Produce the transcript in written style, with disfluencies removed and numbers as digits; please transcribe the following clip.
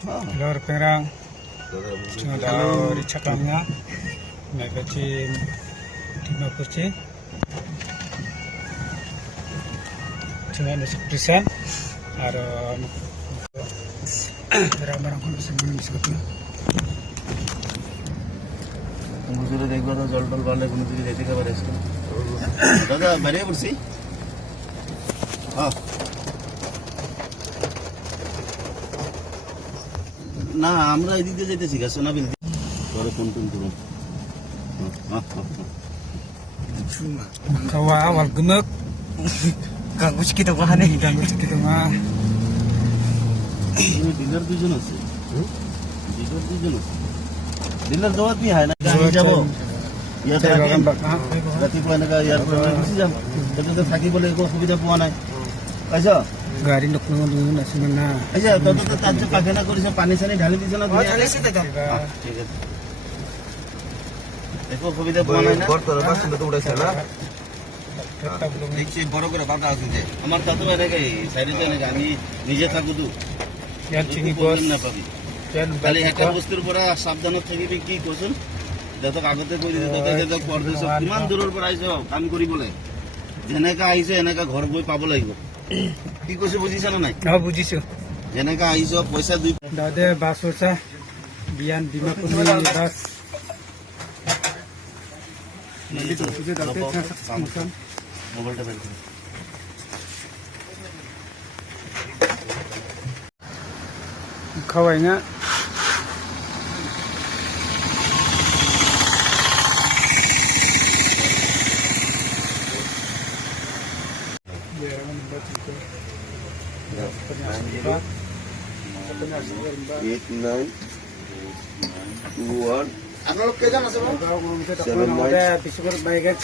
Lor perang dari cakangnya magazine 50% cuma 10% ada barang-barang konsumen disebutnya হুজুরে দেখবো তো জল টল পারলে কোনো দিকে যেতে পারে দাদা বেরিয়ে পড়ছি না আমরা এদিক দিয়ে যেতেছি গা সোনাবিল পরে ফোন টোন করুন kawa awal gemek ganggu segitu mah nih. ganggu segitu mah dealer দুজন আছে ডিলার দুজন আছে ডিলার জবাব কি হয় না আমি যাবো রাতিপুৱা এনেকা ইয়াৰ পৰা গুচি যাম তাতে থাকি বলে একো অসুবিধা পোৱা নাই পাইছ গাড়ী নকনো আছে না আচ্ছা তত তাত যে পাখানা কৰিছ পানী চানী ঢালি দিছ না ঠিক আছে একো অসুবিধা পোৱা নাই না দেখছি বড় করে বাঁধা আছে যে আমার তাতো এনেকাই সাইডে এনেকা আমি নিজে থাকো তো ইয়াত চিনি বস না পাবি খালি একটা বস্তুৰ পৰা সাৱধানত থাকিবি কি কৈছোন যতক আগতে কৈ দিছে তত পৰদেশ কিমান দূৰৰ পৰা আহিছ কাম কৰিবলৈ যেনেকা আহিছ এনেকা ঘৰ গৈ পাব লাগিব কি কৈছো বুজিছ না নাই বুজিছো যেনেকা আহিছ পইচা দুই দাদে বাস হচ্ছে বিয়ান ডিমাপুর বাস মোবাইলটা বের করে খাওয়াইনা আপনার কেজন আছে বিশ্বকর বাইকের